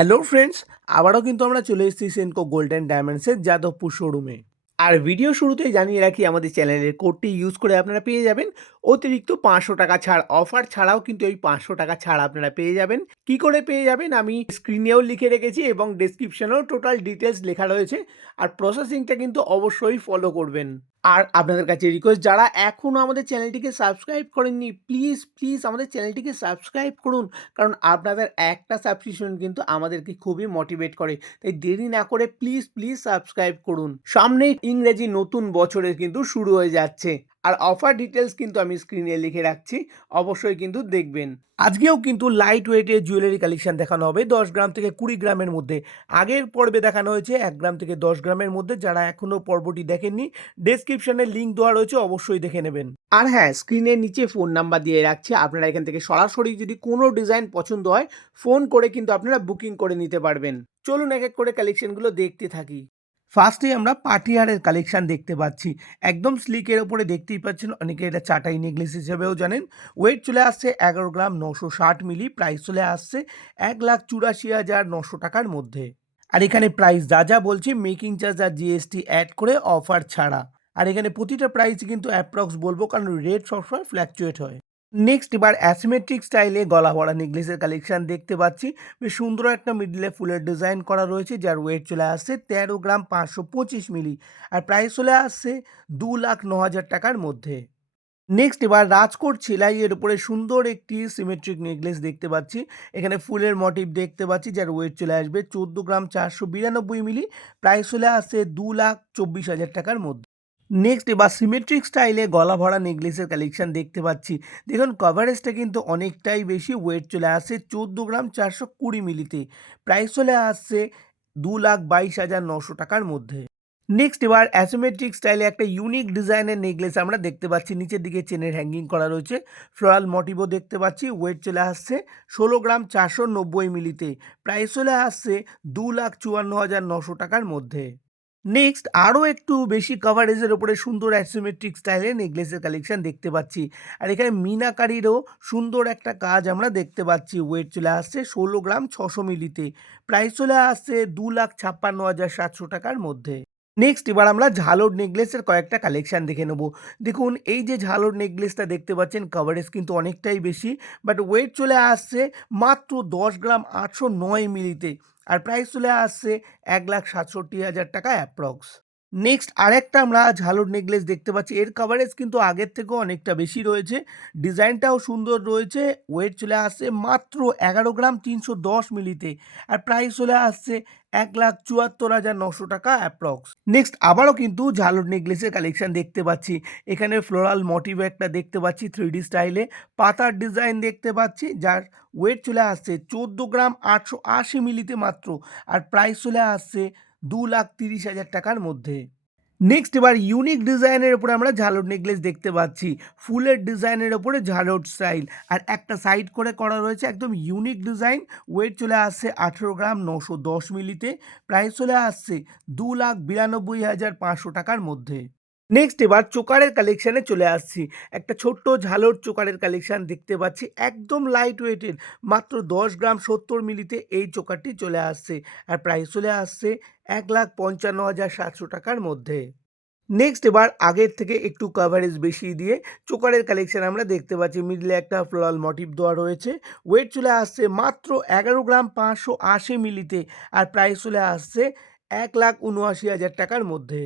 Hello friends, আবারও কিন্তু আমরা চলে এসেছি সেনকো গোল্ড অ্যান্ড ডায়মন্ডসের যাদবপুর শোরুমে। আর ভিডিও শুরুতেই জানিয়ে রাখি, আমাদের চ্যানেলের কোডটি ইউজ করে আপনারা পেয়ে যাবেন অতিরিক্ত 500 টাকা ছাড়। অফার ছাড়াও কিন্তু এই 500 টাকা ছাড় আপনারা পেয়ে যাবেন। কি করে পেয়ে যাবেন আমি স্ক্রিনেও লিখে রেখেছি এবং ডেসক্রিপশনেও টোটাল ডিটেলস লেখা রয়েছে। আর প্রসেসিংটা কিন্তু অবশ্যই ফলো করবেন। আর আপনাদের কাছে রিকোয়েস্ট, যারা এখনও আমাদের চ্যানেলটিকে সাবস্ক্রাইব করেননি, প্লিজ প্লিজ আমাদের চ্যানেলটিকে সাবস্ক্রাইব করুন। কারণ আপনাদের একটা সাবস্ক্রিপশন কিন্তু আমাদেরকে খুবই মোটিভেট করে। তাই দেরি না করে প্লিজ প্লিজ সাবস্ক্রাইব করুন। সামনেই ইংরেজি নতুন বছরের কিন্তু শুরু হয়ে যাচ্ছে। আর অফার ডিটেলস কিন্তু আমি স্ক্রিনে লিখে রাখছি, অবশ্যই কিন্তু দেখবেন। আজকেও কিন্তু লাইট ওয়েটের জুয়েলারি কালেকশন দেখানো হবে 10 গ্রাম থেকে 20 গ্রামের মধ্যে। আগের পর্বে দেখানো হয়েছে 1 গ্রাম থেকে 10 গ্রামের মধ্যে। যারা এখনও পর্বটি দেখেননি, ডেসক্রিপশনে লিঙ্ক দেওয়া রয়েছে, অবশ্যই দেখে নেবেন। আর হ্যাঁ, স্ক্রিনের নিচে ফোন নাম্বার দিয়ে রাখছি, আপনারা এখান থেকে সরাসরি যদি কোনো ডিজাইন পছন্দ হয় ফোন করে কিন্তু আপনারা বুকিং করে নিতে পারবেন। চলুন এক এক করে কালেকশনগুলো দেখতে থাকি। ফার্স্টে আমরা পাটিয়ারের কালেকশন দেখতে পাচ্ছি, একদম স্লিকের ওপরে দেখতেই পাচ্ছেন। অনেকে এটা চাটাই নেকলেস হিসেবেও জানেন। ওয়েট চলে আসছে 11 গ্রাম 960 মিলি। প্রাইস চলে আসছে 1,84,900 টাকার মধ্যে। আর এখানে প্রাইস যা যা বলছি, মেকিং চার্জ আর জিএসটি অ্যাড করে, অফার ছাড়া। আর এখানে প্রতিটা প্রাইস কিন্তু অ্যাপ্রক্স বলবো, কারণ রেট সবসময় ফ্ল্যাকচুয়েট হয়। নেক্সট এবার অ্যাসিমেট্রিক স্টাইলে গলা ভরা নেকলেসের কালেকশন দেখতে পাচ্ছি। বেশ সুন্দর একটা মিডলে ফুলের ডিজাইন করা রয়েছে, যার ওয়েট চলে আসছে 13 গ্রাম 525 মিলি। আর প্রাইস চলে আসছে 2,09,000 টাকার মধ্যে। নেক্সট এবার রাজকোট সেলাইয়ের উপরে সুন্দর একটি সিমেট্রিক নেকলেস দেখতে পাচ্ছি। এখানে ফুলের মোটিভ দেখতে পাচ্ছি, যার ওয়েট চলে আসবে 14 গ্রাম 492 মিলি। প্রাইস চলে আসছে 2,24,000 টাকার মধ্যে। নেক্সট এবার সিমেট্রিক স্টাইলে গলা ভরা নেকলেসের কালেকশন দেখতে পাচ্ছি। দেখুন কভারেজটা কিন্তু অনেকটাই বেশি। ওয়েট চলে আসছে 14 গ্রাম 420 মিলিতে। প্রাইস চলে আসছে 2,22,900 টাকার মধ্যে। নেক্সট এবার অ্যাসিমেট্রিক স্টাইলে একটা ইউনিক ডিজাইনের নেকলেস আমরা দেখতে পাচ্ছি। নিচের দিকে চেনের হ্যাঙ্গিং করা রয়েছে, ফ্লোরাল মোটিভও দেখতে পাচ্ছি। ওয়েট চলে আসছে 16 গ্রাম 490 মিলিতে। প্রাইস চলে আসছে 2,54,900 টাকার মধ্যে। নেক্সট আরও একটু বেশি কভারেজের ওপরে সুন্দর অ্যাসিমেট্রিক স্টাইলের নেকলেসের কালেকশন দেখতে পাচ্ছি। আর এখানে মিনাকারিরও সুন্দর একটা কাজ আমরা দেখতে পাচ্ছি। ওয়েট চলে আসছে 16 গ্রাম 600 মিলিতে। প্রাইস চলে আসছে 2,56,700 টাকার মধ্যে। নেক্সট এবার আমরা ঝালর নেকলেসের কয়েকটা কালেকশন দেখে নেব। দেখুন এই যে ঝালর নেকলেসটা দেখতে পাচ্ছেন, কভারেজ কিন্তু অনেকটাই বেশি, বাট ওয়েট চলে আসছে মাত্র 10 গ্রাম 809 মিলিতে। আর প্রাইস চলে আসছে 1,67,000 টাকা অ্যাপ্রক্স। নেক্সট আরেকটা আমরা ঝালর নেকলেস দেখতে পাচ্ছি। এর কভারেজ কিন্তু আগের থেকেও অনেকটা বেশি রয়েছে, ডিজাইনটাও সুন্দর রয়েছে। ওয়েট চলে আসছে মাত্র 11 গ্রাম 310 মিলিতে। আর প্রাইস চলে আসছে 1,74,900 টাকা অ্যাপ্রক্স। নেক্সট আবারও কিন্তু ঝালর নেকলেসের কালেকশন দেখতে পাচ্ছি। এখানে ফ্লোরাল মোটিভ একটা দেখতে পাচ্ছি 3D স্টাইলে, পাতার ডিজাইন দেখতে পাচ্ছি, যার ওয়েট চলে আসছে 14 গ্রাম 880 মিলিতে মাত্র। আর প্রাইস চলে আসছে 2,30,000 টাকার মধ্যে। নেক্সট এবার ইউনিক ডিজাইনের ওপরে আমরা ঝালর নেকলেস দেখতে পাচ্ছি। ফুলের ডিজাইনের ওপরে ঝালর স্টাইল, আর একটা সাইড করে করা রয়েছে, একদম ইউনিক ডিজাইন। ওয়েট চলে আসছে 18 গ্রাম 910 মিলিতে। প্রাইস চলে আসছে 2,92,500 টাকার মধ্যে। নেক্সট এবার চোকারের কালেকশানে চলে আসছি। একটা ছোট্ট ঝালর চোকারের কালেকশান দেখতে পাচ্ছি, একদম লাইট ওয়েটের, মাত্র 10 গ্রাম 70 মিলিতে এই চোকারটি চলে আসছে। আর প্রাইস চলে আসছে 1,55,700 টাকার মধ্যে। নেক্সট এবার আগের থেকে একটু কভারেজ বেশি দিয়ে চোকারের কালেকশন আমরা দেখতে পাচ্ছি। মিডলে একটা ফ্লোরাল মোটিভ দেওয়া রয়েছে। ওয়েট চলে আসছে মাত্র 11 গ্রাম 580 মিলিতে। আর প্রাইস চলে আসছে 1,79,000 টাকার মধ্যে।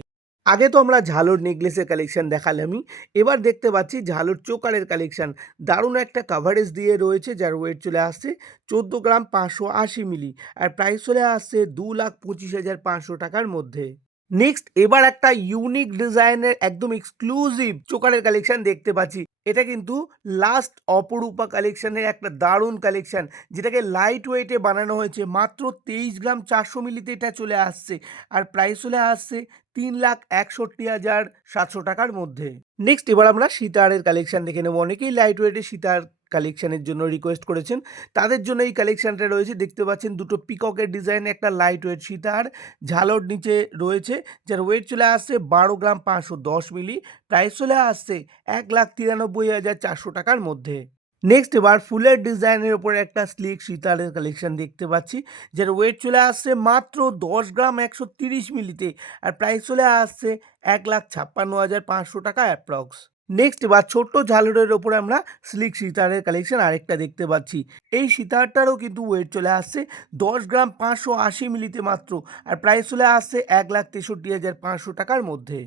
আগে তো আমরা ঝালর নেকলেসের কালেকশন দেখালামই, এবার দেখতে পাচ্ছি ঝালর চোকারের কালেকশন। দারুণ একটা কভারেজ দিয়ে রয়েছে, যার ওয়েট চলে আসছে 14 গ্রাম 580 মিলি। আর প্রাইস চলে আসছে 2,25,500 টাকার মধ্যে। নেক্সট এবার একটা ইউনিক ডিজাইনের একদম এক্সক্লুসিভ চোকারের কালেকশন দেখতে পাচ্ছি। এটা কিন্তু লাস্ট অপরূপা কালেকশনের একটা দারুণ কালেকশন, যেটাকে লাইট ওয়েটে বানানো হয়েছে। মাত্র 23 গ্রাম 400 মিলিতে এটা চলে আসছে। আর প্রাইস চলে আসছে 3,61,700 টাকার মধ্যে। নেক্সট এবার আমরা সীতাহারের কালেকশন দেখে নেব। অনেকেই লাইট ওয়েটে সীতাহার কালেকশনের জন্য রিকোয়েস্ট করেছেন, তাদের জন্য এই কালেকশনটা রয়েছে। দেখতে পাচ্ছেন দুটো পিককের ডিজাইনে একটা লাইট ওয়েট সীতাহার, ঝালর নিচে রয়েছে, যার ওয়েট চলে আসছে 12 গ্রাম 510 মিলি। প্রাইস চলে আসছে 1,93,400 টাকার মধ্যে। নেক্সট এবার ফুলের ডিজাইনের উপরে একটা স্লিক সিতারের কালেকশন দেখতে পাচ্ছি, যার ওয়েট চলে আসছে মাত্র 10 গ্রাম 130 মিলিতে, আর প্রাইস চলে আসছে 1,56,500 টাকা অ্যাপ্রক্স। নেক্সট এবার ছোট্ট ঝালরের ওপরে আমরা স্লিক সিতারের কালেকশন আরেকটা দেখতে পাচ্ছি। এই সিতারটারও কিন্তু ওয়েট চলে আসছে 10 গ্রাম 580 মিলিতে মাত্র, আর প্রাইস চলে আসছে 1,63,500 টাকার মধ্যে।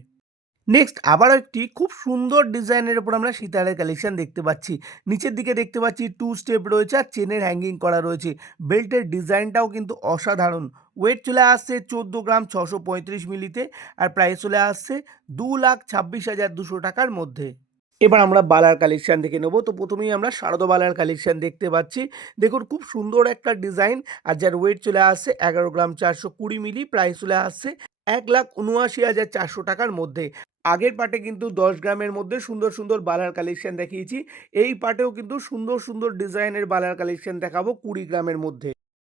নেক্সট আবারও একটি খুব সুন্দর ডিজাইনের উপর আমরা সিতারের কালেকশন দেখতে পাচ্ছি। নিচের দিকে দেখতে পাচ্ছি 2 স্টেপ রয়েছে আর চেনের হ্যাঙ্গিং করা রয়েছে। বেল্টের ডিজাইনটাও কিন্তু অসাধারণ। ওয়েট চলে আসছে 14 গ্রাম 635 মিলিতে, আর প্রাইস চলে আসছে 2,26,200 টাকার মধ্যে। এবার আমরা বালার কালেকশন দেখে নেবো। তো প্রথমেই আমরা শারদা বালার কালেকশন দেখতে পাচ্ছি। দেখুন খুব সুন্দর একটা ডিজাইন, আর যার ওয়েট চলে আসছে 11 গ্রাম 420 মিলি, প্রাইস চলে আসছে 1,79,400 টাকার মধ্যে। আগের পার্টে কিন্তু 10 গ্রামের মধ্যে সুন্দর সুন্দর বালার কালেকশন দেখিয়েছি। এই পার্টেও কিন্তু সুন্দর সুন্দর ডিজাইনের বালার কালেকশন দেখাবো 20 গ্রামের মধ্যে।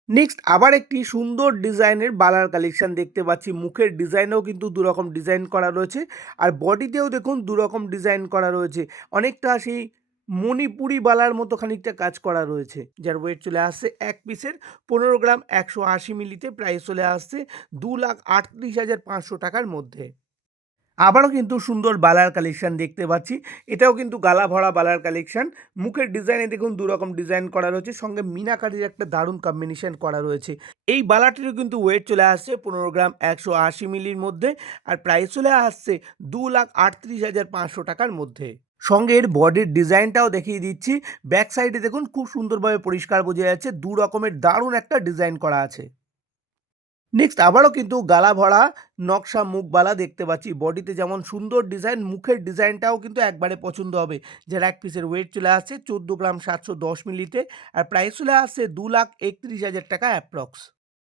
নেক্সট আবার একটি সুন্দর ডিজাইনের বালার কালেকশন দেখতে পাচ্ছি। মুখের ডিজাইনেও কিন্তু দুরকম ডিজাইন করা রয়েছে, আর বডিতেও দেখুন দুরকম ডিজাইন করা রয়েছে। অনেকটা সেই মণিপুরি বালার মতো খানিকটা কাজ করা রয়েছে, যার ওয়েট চলে আসছে এক পিসের 15 গ্রাম 180 মিলিতে, প্রাইস চলে আসছে 2,38,500 টাকার মধ্যে। আবারও কিন্তু সুন্দর বালার কালেকশন দেখতে পাচ্ছি। এটাও কিন্তু গালা ভরা বালার কালেকশন। মুখের ডিজাইনে দেখুন দুরকম ডিজাইন করা রয়েছে, সঙ্গে মিনাকারির একটা দারুণ কম্বিনেশন করা রয়েছে। এই বালাটিরও কিন্তু ওয়েট চলে আসছে 15 গ্রাম 180 মিলির মধ্যে, আর প্রাইস চলে আসছে 2,38,500 টাকার মধ্যে। সঙ্গে এর বডির ডিজাইনটাও দেখিয়ে দিচ্ছি। ব্যাক সাইডে দেখুন খুব সুন্দরভাবে পরিষ্কার বোঝা যাচ্ছে, দু রকমের দারুণ একটা ডিজাইন করা আছে। নেক্সট আবারও কিন্তু গালা ভরা নকশা মুখবালা দেখতে পাচ্ছি। বডিতে যেমন সুন্দর ডিজাইন, মুখের ডিজাইনটাও কিন্তু একবারে পছন্দ হবে। যার এক পিসের ওয়েট চলে আসছে 14 গ্রাম 710 মিলিতে, আর প্রাইস চলে আসছে 2,31,000 টাকা অ্যাপ্রক্স।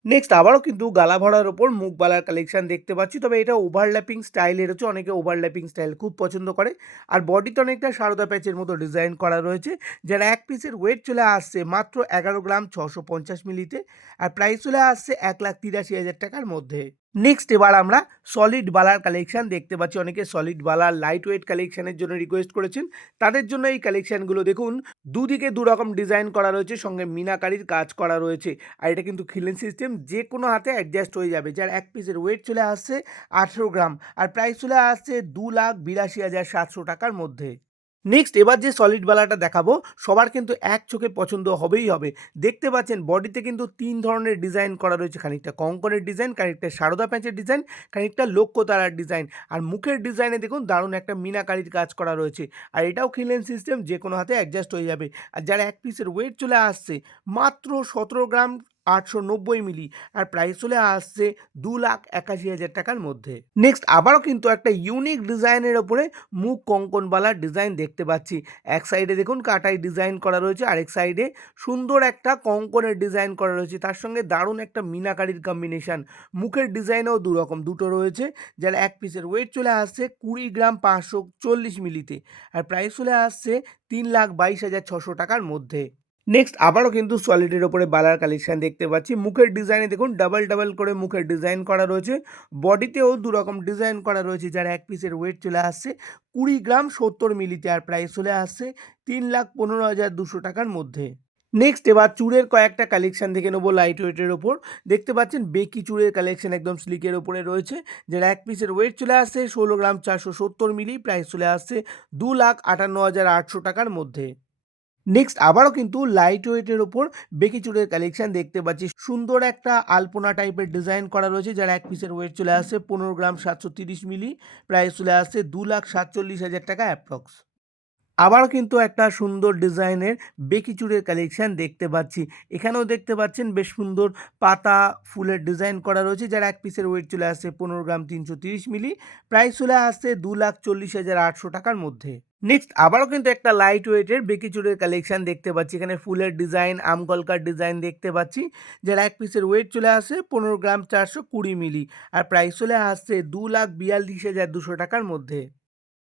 নেক্সট আবারও কিন্তু গালা ভরার ওপর মুখবালার কালেকশন দেখতে পাচ্ছি, তবে এটা ওভারল্যাপিং স্টাইলের হচ্ছে। অনেকে ওভারল্যাপিং স্টাইল খুব পছন্দ করে। আর বডিতে অনেকটা সারদা প্যাচের মতো ডিজাইন করা রয়েছে, যার এক পিসের ওয়েট চলে আসছে মাত্র 11 গ্রাম 650 মিলিতে, আর প্রাইস চলে আসছে 1,83,000 টাকার মধ্যে। নেক্সট এবার আমরা সলিড বালার কালেকশন দেখতে পাচ্ছি। অনেকে সলিড বালার লাইট ওয়েট কালেকশনের জন্য রিকোয়েস্ট করেছেন, তাদের জন্য এই কালেকশনগুলো দেখুন। দুদিকে দু রকম ডিজাইন করা রয়েছে, সঙ্গে মিনাকারির কাজ করা রয়েছে, আর এটা কিন্তু খিলেন সিস্টেম, যে কোনো হাতে অ্যাডজাস্ট হয়ে যাবে। যার এক পিসের ওয়েট চলে আসছে 18 গ্রাম, আর প্রাইস চলে আসছে 2,82,700 টাকার মধ্যে। নেক্সট এবার যে সলিড বালাটা দেখাবো, সবার কিন্তু এক চোখে পছন্দ হবেই হবে। দেখতে পাচ্ছেন বডিতে কিন্তু 3 ধরনের ডিজাইন করা রয়েছে। খানিকটা কঙ্কনের ডিজাইন, খানিকটা সারদা প্যাঁচের ডিজাইন, খানিকটা লক্ষ্যতারার ডিজাইন। আর মুখের ডিজাইনে দেখুন দারুণ একটা মিনাকারির কাজ করা রয়েছে, আর এটাও খিলেন সিস্টেম, যে কোনো হাতে অ্যাডজাস্ট হয়ে যাবে। আর যারা এক পিসের ওয়েট চলে আসছে মাত্র 17 গ্রাম 890 মিলি, আর প্রাইস চলে আসছে 2,81,000 টাকার মধ্যে। নেক্সট আবারও কিন্তু একটা ইউনিক ডিজাইনের ওপরে মুখ কঙ্কনওয়ালা ডিজাইন দেখতে পাচ্ছি। এক সাইডে দেখুন কাটাই ডিজাইন করা রয়েছে, আরেক সাইডে সুন্দর একটা কঙ্কনের ডিজাইন করা রয়েছে, তার সঙ্গে দারুণ একটা মিনাকারির কম্বিনেশন। মুখের ডিজাইনেও দুরকম দুটো রয়েছে, যার এক পিসের ওয়েট চলে আসছে 20 গ্রাম 540 মিলিতে, আর প্রাইস চলে আসছে 3,22,600 টাকার মধ্যে। নেক্সট আবারও কিন্তু সলিডের ওপরে বালার কালেকশন দেখতে পাচ্ছি। মুখের ডিজাইনে দেখুন ডাবল ডাবল করে মুখের ডিজাইন করা রয়েছে, বডিতেও দু রকম ডিজাইন করা রয়েছে, যার এক পিসের ওয়েট চলে আসছে 20 গ্রাম 70 মিলিতে, আর প্রাইস চলে আসছে 3,15,200 টাকার মধ্যে। নেক্সট এবার চুড়ের কয়েকটা কালেকশন দেখে নেবো লাইট ওয়েটের ওপর। দেখতে পাচ্ছেন বেকি চুড়ের কালেকশন একদম স্লিকের ওপরে রয়েছে, যার এক পিসের ওয়েট চলে আসছে 16 গ্রাম 470 মিলি, প্রাইস চলে আসছে 2,58,800 টাকার মধ্যে। নেক্সট আবারও কিন্তু লাইট ওয়েটের ওপর বেকি চুড়ের কালেকশন দেখতে পাচ্ছি। সুন্দর একটা আলপনা টাইপের ডিজাইন করা রয়েছে, যার এক পিসের ওয়েট চলে আসছে 15 গ্রাম 730 মিলি, প্রাইস চলে আসছে 2,47,000 টাকা অ্যাপ্রক্স। আবারও কিন্তু একটা সুন্দর ডিজাইনের বেকি চুড়ের কালেকশন দেখতে পাচ্ছি। এখানেও দেখতে পাচ্ছেন বেশ সুন্দর পাতা ফুলের ডিজাইন করা রয়েছে, যার এক পিসের ওয়েট চলে আসছে 15 গ্রাম 330 মিলি, প্রাইস চলে আসছে 2,40,800 টাকার মধ্যে। নেক্সট আবারও কিন্তু একটা লাইট ওয়েটের বেকি চুড়ের কালেকশন দেখতে পাচ্ছি। এখানে ফুলের ডিজাইন, আমকলকার ডিজাইন দেখতে পাচ্ছি, যার এক পিসের ওয়েট চলে আসছে 15 গ্রাম 420 মিলি, আর প্রাইস চলে আসছে 2,42,200 টাকার মধ্যে।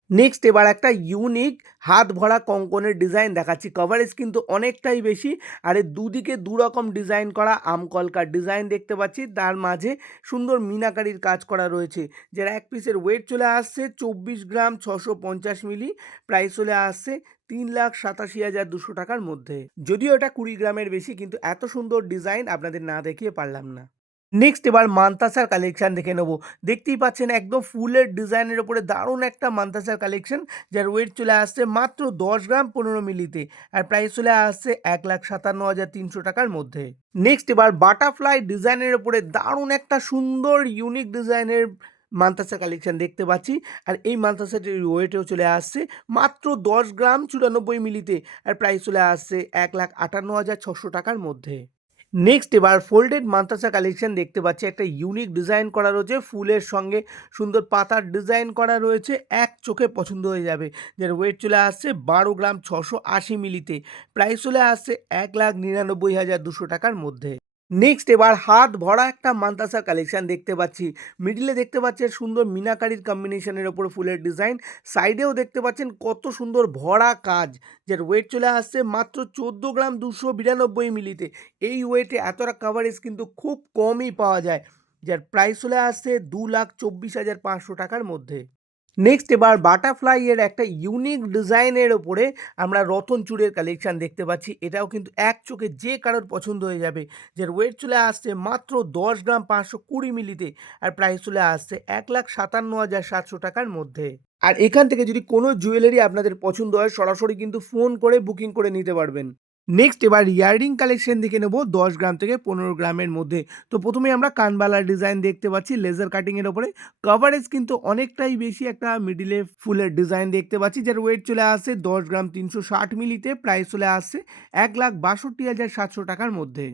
নেক্সট এবার একটা ইউনিক হাত ভরা কঙ্কনের ডিজাইন দেখাচ্ছি। কভারেজ কিন্তু অনেকটাই বেশি, আর এর দুদিকে দু রকম ডিজাইন করা আমকলকার ডিজাইন দেখতে পাচ্ছি, তার মাঝে সুন্দর মিনাকারির কাজ করা রয়েছে, যার এক পিসের ওয়েট চলে আসছে 24 গ্রাম 650 মিলি, প্রাইস চলে আসছে 3,87,200 টাকার মধ্যে। যদিও এটা 20 গ্রামের বেশি, কিন্তু এত সুন্দর ডিজাইন আপনাদের না দেখিয়ে পারলাম না। নেক্সট এবার মান্তাসার কালেকশন দেখে নেবো। দেখতেই পাচ্ছেন একদম ফুলের ডিজাইনের উপরে দারুণ একটা মান্তাসার কালেকশন, যার ওয়েট চলে আসছে মাত্র 10 গ্রাম 15 মিলিতে, আর প্রাইস চলে আসছে 1,57,300 টাকার মধ্যে। নেক্সট এবার বাটারফ্লাই ডিজাইনের উপরে দারুণ একটা সুন্দর ইউনিক ডিজাইনের মান্তাসা কালেকশন দেখতে পাচ্ছি, আর এই মান্তাসাটির ওয়েটেও চলে আসছে মাত্র 10 গ্রাম 94 মিলিতে, আর প্রাইস চলে আসছে 1,58,600 টাকার মধ্যে। নেক্সট এবার ফোল্ডেড মান্তাসা কালেকশন দেখতে পাচ্ছি, একটা ইউনিক ডিজাইন করা রয়েছে, ফুলের সঙ্গে সুন্দর পাতার ডিজাইন করা রয়েছে, এক চোখে পছন্দ হয়ে যাবে, যার ওয়েট চলে আসছে 12 গ্রাম 680 মিলিতে, প্রাইস চলে আসছে 1,99,200 টাকার মধ্যে। নেক্সট এবার হাত ভরা একটা মান্তাসার কালেকশন দেখতে পাচ্ছি। মিডিলে দেখতে পাচ্ছেন সুন্দর মিনাকারির কম্বিনেশনের ওপর ফুলের ডিজাইন, সাইডেও দেখতে পাচ্ছেন কত সুন্দর ভরা কাজ, যার ওয়েট চলে আসছে মাত্র 14 গ্রাম 292 মিলিতে। এই ওয়েটে এতটা কাভারেজ কিন্তু খুব কমই পাওয়া যায়, যার প্রাইস চলে আসছে 2,24,500 টাকার মধ্যে। নেক্সট এবার বাটারফ্লাই এর একটা ইউনিক ডিজাইনের ওপরে আমরা রতন চূড়ের কালেকশন দেখতে পাচ্ছি। এটাও কিন্তু এক চোখে যে কারোর পছন্দ হয়ে যাবে, যার ওয়েট চলে আসছে মাত্র 10 গ্রাম 520 মিলিতে, আর প্রাইস চলে আসছে 1,57,700 টাকার মধ্যে। আর এখান থেকে যদি কোনো জুয়েলারি আপনাদের পছন্দ হয়, সরাসরি কিন্তু ফোন করে বুকিং করে নিতে পারবেন। নেক্সট এবার ইয়াররিং কালেকশন দেখে নেব 10 গ্রাম থেকে 15 গ্রামের মধ্যে। তো প্রথমে আমরা কানবালার ডিজাইন দেখতে পাচ্ছি লেজার কাটিংয়ের ওপরে, কভারেজ কিন্তু অনেকটাই বেশি, একটা মিডিলে ফুলের ডিজাইন দেখতে পাচ্ছি, যার ওয়েট চলে আসছে 10 গ্রাম 360 মিলিতে, প্রাইস চলে আসছে 1,62,700 টাকার মধ্যে।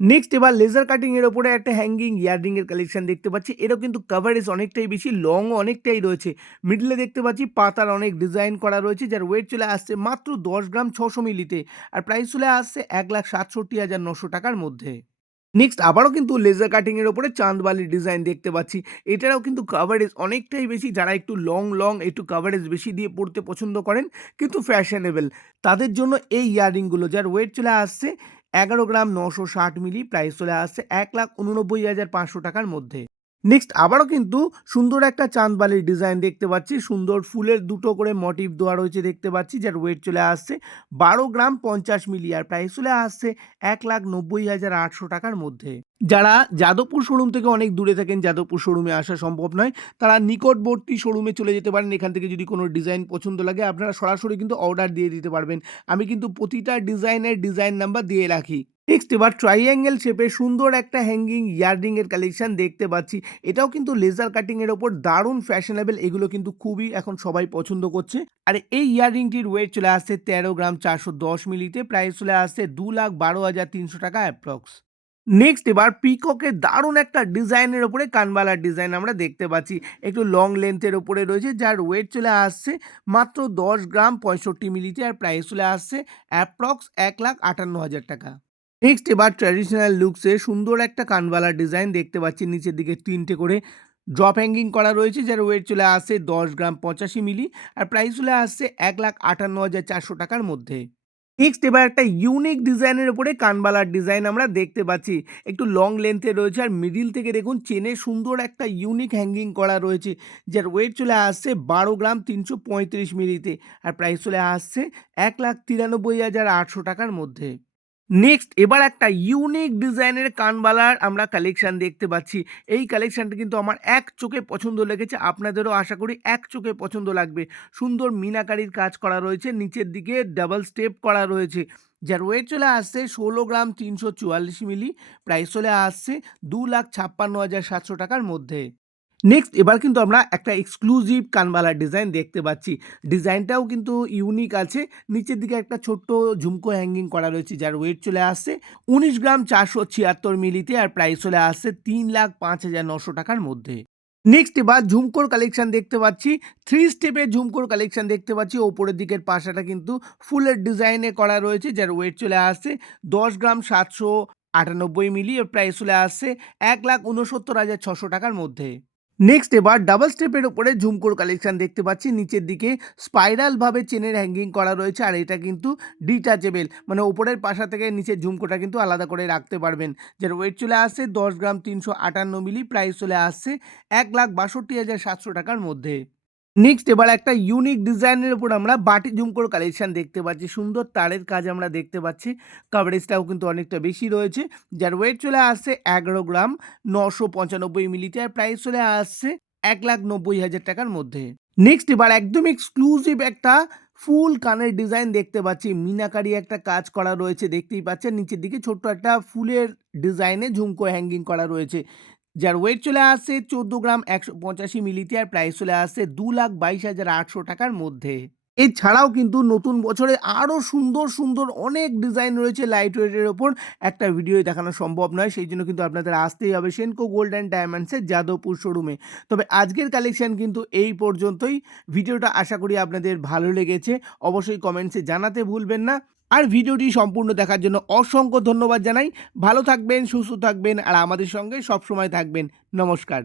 নেক্সট এবার লেজার কাটিং এর ওপরে একটা হ্যাঙ্গিং ইয়াররিং এর কালেকশন দেখতে পাচ্ছি, এরও কিন্তু কভারেজ অনেকটাই বেশি, লংও অনেকটাই রয়েছে, মিডলে দেখতে পাচ্ছি পাতার অনেক ডিজাইন করা রয়েছে, যার ওয়েট চলে আসছে মাত্র 10 গ্রাম 600 মিলিতে, আর প্রাইস চলে আসছে 1,67,900 টাকার মধ্যে। নেক্সট আবারও কিন্তু লেজার কাটিং এর ওপরে চাঁদবালির ডিজাইন দেখতে পাচ্ছি, এটারও কিন্তু কভারেজ অনেকটাই বেশি, যারা একটু লং একটু কভারেজ বেশি দিয়ে পড়তে পছন্দ করেন কিন্তু ফ্যাশনেবল, তাদের জন্য এই ইয়াররিংগুলো, যার ওয়েট চলে আসছে 11 গ্রাম 960 মিলি, প্রাইস চলে আসছে 1,89,500 টাকার মধ্যে। নেক্সট আবারও কিন্তু সুন্দর একটা চাঁদবালির ডিজাইন দেখতে পাচ্ছি, সুন্দর ফুলের দুটো করে মোটিভ দেওয়া রয়েছে দেখতে পাচ্ছি, যার ওয়েট চলে আসছে 12 গ্রাম 50 মিলি, আর প্রাইস চলে আসছে 1,90,800 টাকার মধ্যে। যারা যাদবপুর শোরুম থেকে অনেক দূরে থাকেন, যাদবপুর শোরুমে আসা সম্ভব নয়, তারা নিকটবর্তী শোরুমে চলে যেতে পারেন। এখান থেকে যদি কোনো ডিজাইন পছন্দ লাগে, আপনারা সরাসরি কিন্তু অর্ডার দিয়ে দিতে পারবেন। আমি কিন্তু প্রতিটা ডিজাইনের ডিজাইন নাম্বার দিয়ে রাখি। নেক্সট এবার ট্রাইঅ্যাঙ্গেল শেপে সুন্দর একটা হ্যাঙ্গিং ইয়াররিং এর কালেকশন দেখতে পাচ্ছি, এটাও কিন্তু লেজার কাটিং এর ওপর দারুণ ফ্যাশনেবল, এগুলো কিন্তু খুবই এখন সবাই পছন্দ করছে। আর এই ইয়াররিংটির ওয়েট চলে আসছে 13 গ্রাম 410 মিলিতে, প্রাইস চলে আসছে 2,12,300 টাকা অ্যাপ্রক্স। নেক্সট এবার পিককের দারুণ একটা ডিজাইনের ওপরে কানবালার ডিজাইন আমরা দেখতে পাচ্ছি, একটু লং লেন্থের ওপরে রয়েছে, যার ওয়েট চলে আসছে মাত্র 10 গ্রাম 65 মিলিতে, আর প্রাইস চলে আসছে অ্যাপ্রক্স 1,58,000 টাকা। নেক্সট এবার ট্র্যাডিশনাল লুকসে সুন্দর একটা কানবালার ডিজাইন দেখতে পাচ্ছি, নিচের দিকে 3টে করে ড্রপ হ্যাঙ্গিং করা রয়েছে, যার ওয়েট চলে আসছে 10 গ্রাম 85 মিলি, আর প্রাইস চলে আসছে 1,58,400 টাকার মধ্যে। নেক্সট এবার একটা ইউনিক ডিজাইনের উপরে কানবালার ডিজাইন আমরা দেখতে পাচ্ছি, একটু লং লেন্থে রয়েছে, আর মিডিল থেকে দেখুন চেনে সুন্দর একটা ইউনিক হ্যাঙ্গিং করা রয়েছে, যার ওয়েট চলে আসছে 12 গ্রাম 335 মিলিতে, আর প্রাইস চলে আসছে 1,93,800 টাকার মধ্যে। নেক্সট এবার একটা ইউনিক ডিজাইনের কানবালার আমরা কালেকশন দেখতে পাচ্ছি, এই কালেকশনটা কিন্তু আমার এক চোখে পছন্দ লেগেছে, আপনাদেরও আশা করি এক চোখে পছন্দ লাগবে। সুন্দর মিনাকারির কাজ করা রয়েছে, নিচের দিকে ডাবল স্টেপ করা রয়েছে, যার ওয়েট চলে আসছে 16 গ্রাম 344 মিলি, প্রাইস চলে আসছে 2,56,700 টাকার মধ্যে। নেক্সট এবার কিন্তু আমরা একটা এক্সক্লুসিভ কানবালার ডিজাইন দেখতে পাচ্ছি, ডিজাইনটাও কিন্তু ইউনিক আছে, নিচের দিকে একটা ছোট্ট ঝুমকো হ্যাঙ্গিং করা রয়েছে, যার ওয়েট চলে আসছে 19 গ্রাম 476 মিলিতে, আর প্রাইস চলে আসছে 3,05,900 টাকার মধ্যে। নেক্সট এবার ঝুমকোর কালেকশন দেখতে পাচ্ছি, 3 স্টেপের ঝুমকোর কালেকশন দেখতে পাচ্ছি, ওপরের দিকের পাশাটা কিন্তু ফুলের ডিজাইনে করা রয়েছে, যার ওয়েট চলে আসছে 10 গ্রাম 798 মিলি, আর প্রাইস চলে আসছে 1,69,600 টাকার মধ্যে। নেক্সট এবার ডাবল স্টেপের উপরে ঝুমকোর কালেকশন দেখতে পাচ্ছি, নিচের দিকে স্পাইরাল ভাবে চেনের হ্যাঙ্গিং করা রয়েছে, আর এটা কিন্তু ডিটাচেবল, মানে ওপরের পাশা থেকে নিচের ঝুমকোটা কিন্তু আলাদা করে রাখতে পারবেন, যার ওয়েট চলে আসছে 10 গ্রাম 358 মিলি, প্রাইস চলে আসছে 1,62,700 টাকার মধ্যে। নেক্সট এবার একটা ইউনিক ডিজাইনের উপর আমরা বাটি ঝুমকোর কালেকশন দেখতে পাচ্ছি। সুন্দর তারের কাজ আমরা দেখতে পাচ্ছি। কভারেজটাও কিন্তু অনেকটা বেশি রয়েছে। যার ওয়েট চলে আসছে 11 গ্রাম 995 মিলিতে। আর প্রাইস চলে আসছে 1,90,000 টাকার মধ্যে। নেক্সট এবার একদম এক্সক্লুসিভ একটা ফুল কানের ডিজাইন দেখতে পাচ্ছি। মিনাকারি একটা কাজ করা রয়েছে দেখতেই পাচ্ছেন। নিচের দিকে ছোট্ট একটা ফুলের ডিজাইনে ঝুমকো হ্যাঙ্গিং করা রয়েছে। যার ওয়েট চলে আসছে 14 গ্রাম 185 মিলিতে। আর প্রাইস চলে আসছে 2,22,800 টাকার মধ্যে। এছাড়াও কিন্তু নতুন বছরে আরো সুন্দর, সুন্দর অনেক ডিজাইন রয়েছে লাইট ওয়েটের ওপর। একটা ভিডিওয় দেখানো সম্ভব নয়। সেইজন্য কিন্তু আপনাদের আসতেই হবে সেনকো গোল্ড অ্যান্ড ডায়মন্ডসের যাদবপুর শোরুমে। তবে আজকের কালেকশন কিন্তু এই পর্যন্তই। ভিডিওটা আশা করি আপনাদের ভালো লেগেছে। অবশ্যই কমেন্টসে জানাতে ভুলবেন না। আর ভিডিওটি সম্পূর্ণ দেখার জন্য অসংখ্য ধন্যবাদ জানাই। ভালো থাকবেন, সুস্থ থাকবেন আর আমাদের সঙ্গে সবসময় থাকবেন। নমস্কার।